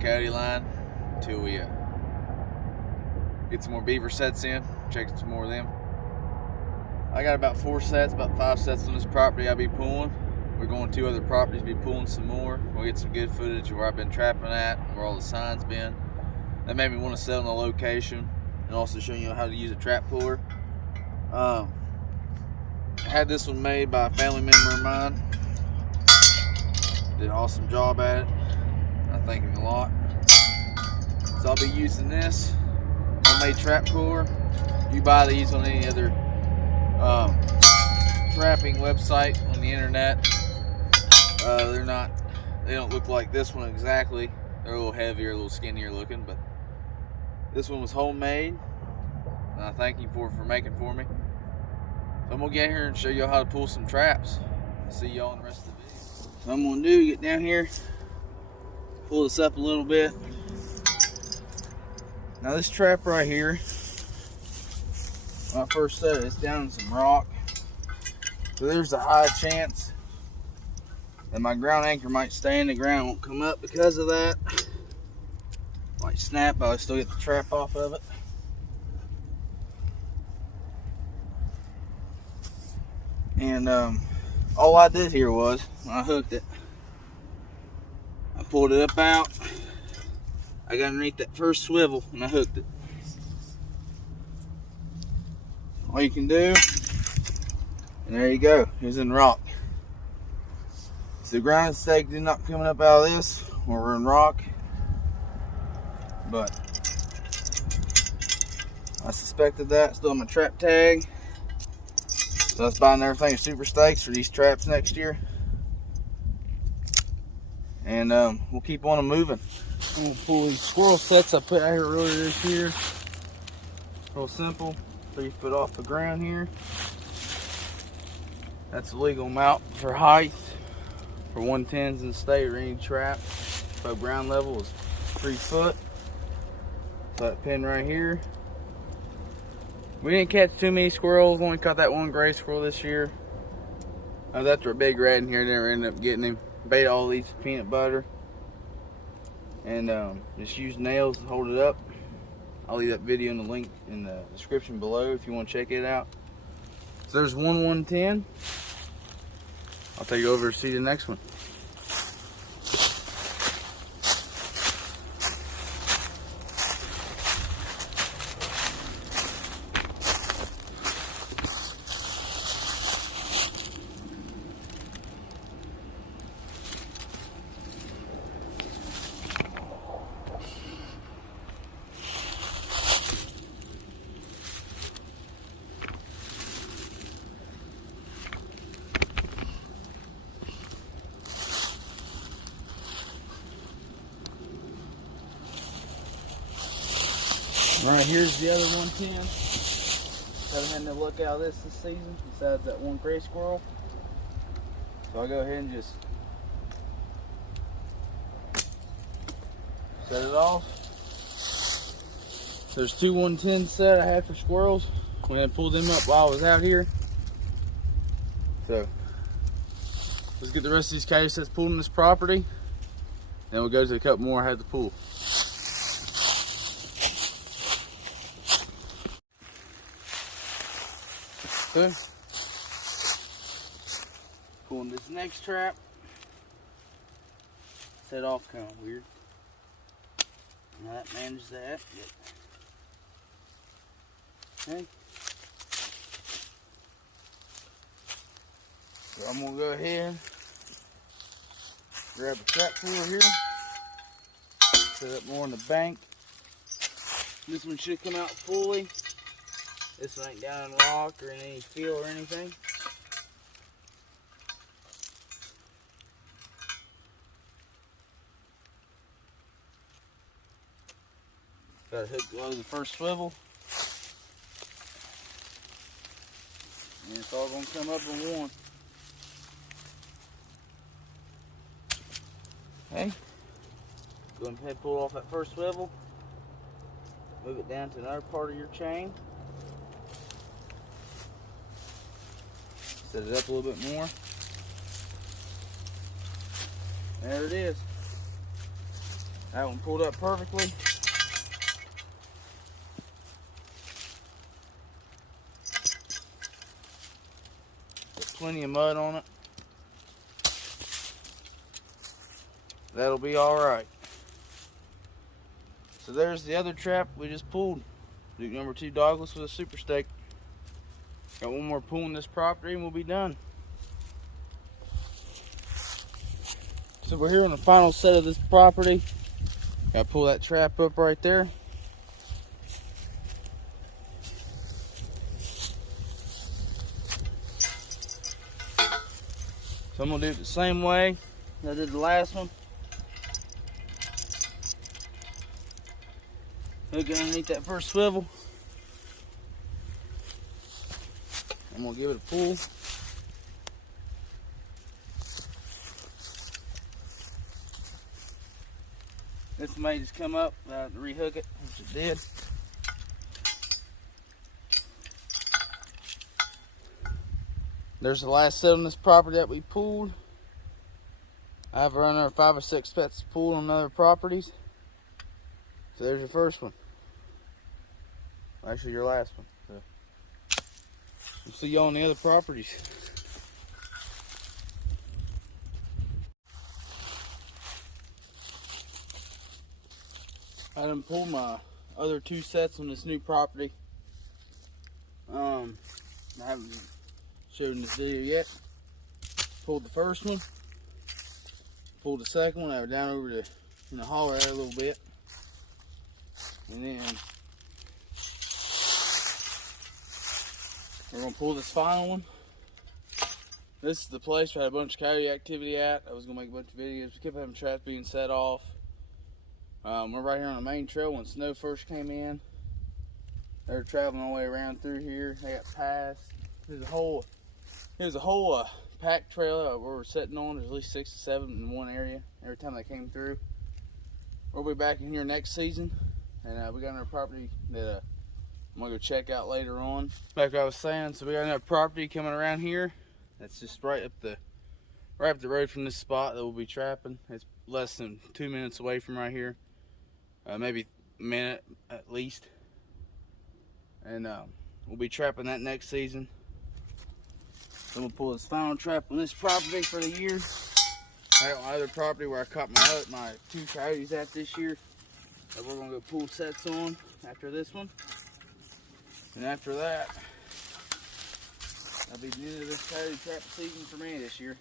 Coyote line until we get some more beaver sets in, check some more of them. I got about 4 sets, about 5 sets on this property I'll be pulling. We're going to other properties, be pulling some more. We'll get some good footage of where I've been trapping at, where all the signs been. That made me want to sell on the location and also show you how to use a trap puller. I had this one made by a family member of mine. Did an awesome job at it. I thank him a lot. So I'll be using this homemade trap puller. You buy these on any other trapping website on the internet. They don't look like this one exactly. They're a little heavier, a little skinnier looking, but this one was homemade. And I thank you for making for me. So I'm gonna get here and show y'all how to pull some traps. See y'all in the rest of the video. So I'm gonna get down here, pull this up a little bit. Now this trap right here, when I first set it, it's down in some rock. So there's a high chance that my ground anchor might stay in the ground, won't come up because of that. Might snap, but I'll still get the trap off of it. And all I did here was, when I hooked it, I pulled it up out. I got underneath that first swivel and I hooked it. All you can do, and there you go, it's in rock. So the ground stake did not coming up out of this when we're in rock, but I suspected that. Still on my trap tag. So that's buying everything super stakes for these traps next year. And we'll keep on them moving. I'm gonna pull these squirrel sets I put out here earlier this year. Real simple, 3 foot off the ground here. That's the legal amount for height for 110s in the state or any trap. So ground level is 3 foot. So that pin right here. We didn't catch too many squirrels, only caught that one gray squirrel this year. I was after a big red in here, never ended up getting him. Bait all these with peanut butter. And just use nails to hold it up. I'll leave that video in the link in the description below if you want to check it out. So there's one 110. I'll take you over to see the next one. Right, here's the other 110. Haven't had no luck out of this season, besides that one gray squirrel. So I'll go ahead and just set it off. There's 2 110 set I had for squirrels. We had pulled them up while I was out here. So let's get the rest of these coyote sets pulled in this property. Then we'll go to a couple more I had to pull. Okay. Pulling this next trap. Set off kind of weird. Now that manages that. Okay. So I'm gonna go ahead, grab a trap puller here, set up more on the bank. This one should come out fully. This one ain't down in rock or in any field or anything. Got a hook below the first swivel. And it's all gonna come up in one. Okay. Go ahead and pull off that first swivel. Move it down to another part of your chain. Set it up a little bit more. There it is. That one pulled up perfectly. Got plenty of mud on it. That'll be alright. So there's the other trap we just pulled. Duke number 2 dogless with a super stake. Got one more pull in this property and we'll be done. So we're here on the final set of this property. Gotta pull that trap up right there. So I'm gonna do it the same way as I did the last one. Hook it underneath that first swivel. I'm gonna give it a pull. This may just come up, I have to rehook it, which it did. There's the last set on this property that we pulled. I have around another 5 or 6 pets pulled on other properties. So there's your first one. Actually, your last one. So we'll see y'all on the other properties. I done pulled my other 2 sets on this new property. I haven't showed in this video yet. Pulled the first one. Pulled the second one. I was down over to in the holler area a little bit. And then we're gonna pull this final one. This is the place where I had a bunch of coyote activity at. I was gonna make a bunch of videos. We kept having traps being set off. We're right here on the main trail when snow first came in. They were traveling all the way around through here. They got past. There's a whole pack trail that we're sitting on. There's at least 6 to 7 in one area every time they came through. We'll be back in here next season, and we got another property that I'm gonna go check out later on. Like I was saying, so we got another property coming around here. That's just right up the road from this spot that we'll be trapping. It's less than 2 minutes away from right here. Maybe a minute at least. And we'll be trapping that next season. So I'm gonna pull this final trap on this property for the year. I got my other property where I caught my 2 coyotes at this year that we're gonna go pull sets on after this one. And after that, that'll be the end of this coyote trap season for me this year.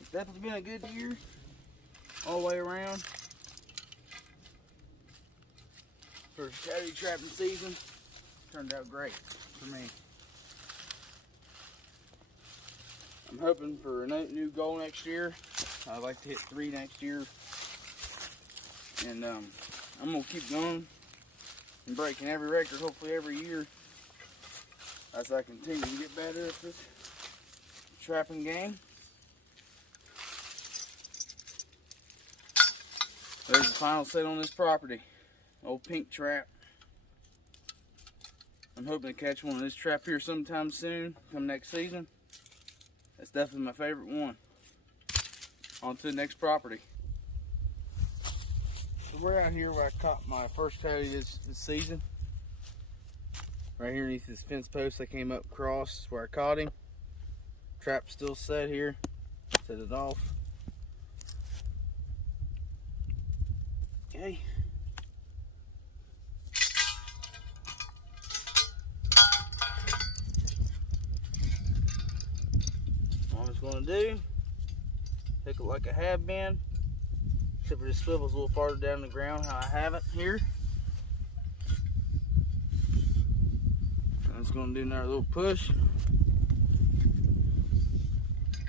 It's definitely been a good year all the way around. First coyote trapping season turned out great for me. I'm hoping for a new goal next year. I'd like to hit 3 next year. And I'm going to keep going and breaking every record, hopefully every year, as I continue to get better at this trapping game. There's the final set on this property. Old pink trap. I'm hoping to catch one of this trap here sometime soon, come next season. That's definitely my favorite one. On to the next property. So we're out here where I caught my first coyote this season. Right here underneath this fence post I came up across is where I caught him. Trap still set here. Set it off. Okay. All I'm going to do, hook it like I have been, except for this swivel's a little farther down the ground how I have it here. I'm just going to do another little push.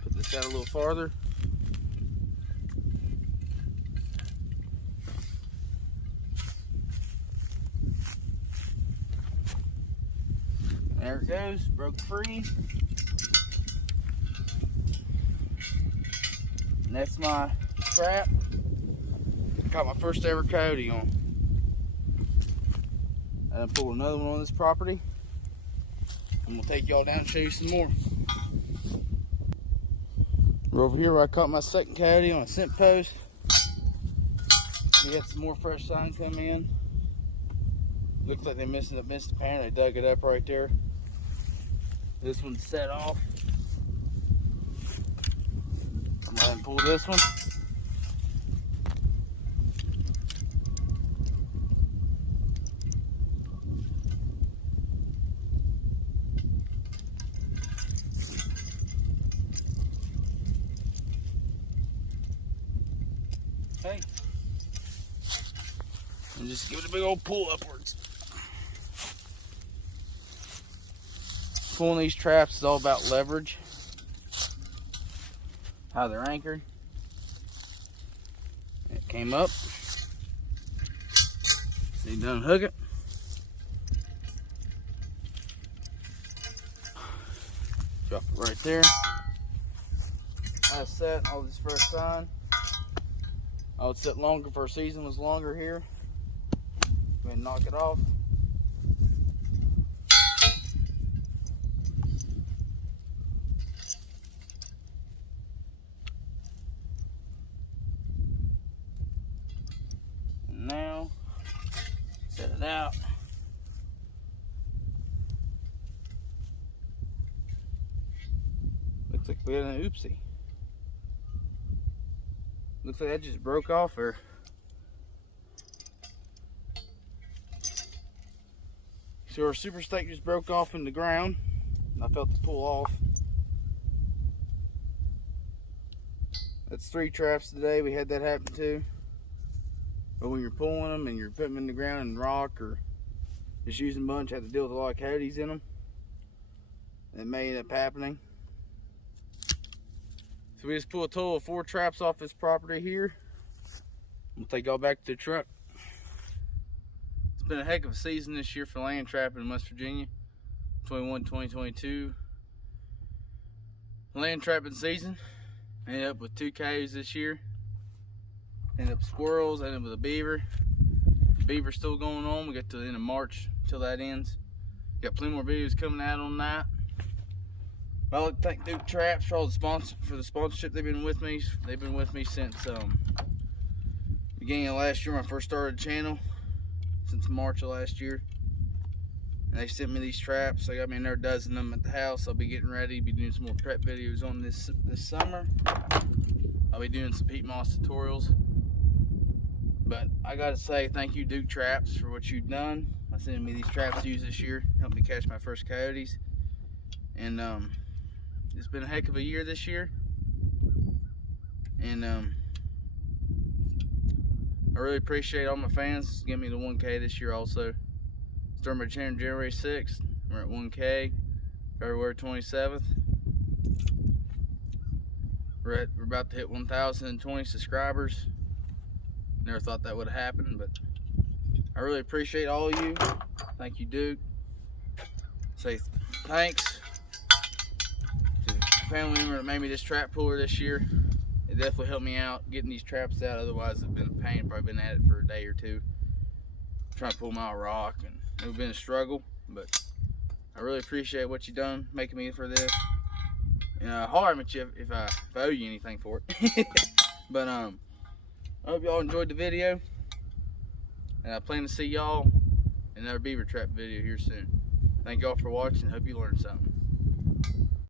Put this out a little farther. There it goes, broke free. And that's my trap. Caught my first ever coyote on. And I pulled another one on this property. I'm gonna take y'all down and show you some more. We're over here where I caught my second coyote on a scent post. We had some more fresh sign come in. Looks like they missed the pan. They dug it up right there. This one's set off. I'm going to pull this one. Okay. And just give it a big old pull upwards. Pulling these traps is all about leverage. How they're anchored. It came up. So you done hook it. Drop it right there. That's set. All this fresh sign. I would set longer if our season was longer here. Go ahead and knock it off. And now, set it out. Looks like we had an oopsie. Looks like that just broke off there. So our super stake just broke off in the ground. I felt the pull off. That's 3 traps today. We had that happen too. But when you're pulling them and you're putting them in the ground and rock or just using a bunch, you have to deal with a lot of coyotes in them. It may end up happening. So we just pulled a total of 4 traps off this property here. We'll take y'all back to the truck. It's been a heck of a season this year for land trapping in West Virginia. 2022 land trapping season. Ended up with 2 coyotes this year. Ended up with squirrels, ended up with a beaver. The beaver's still going on. We got to the end of March till that ends. Got plenty more videos coming out on that. I'd like to thank Duke Traps for all the sponsorship. They've been with me. They've been with me since beginning of last year when I first started the channel. Since March of last year. And they sent me these traps. I got me another dozen of them at the house. I'll be getting ready. Be doing some more prep videos on this summer. I'll be doing some peat moss tutorials. But I gotta say thank you, Duke Traps, for what you've done by sending me these traps to use this year. Helped me catch my first coyotes. And it's been a heck of a year this year. And I really appreciate all my fans giving me the 1K this year also. Started my channel January 6th. We're at 1K, February 27th. We're about to hit 1,020 subscribers. Never thought that would happen, but I really appreciate all of you. Thank you, Duke. Say thanks to the family member that made me this trap puller this year. It definitely helped me out getting these traps out. Otherwise, it'd been a pain. Probably been at it for a day or two, trying to pull them out of rock, and it would been a struggle. But I really appreciate what you done making me for this. And holler at you if I owe you anything for it. But I hope y'all enjoyed the video, and I plan to see y'all in another beaver trap video here soon. Thank y'all for watching. Hope you learned something.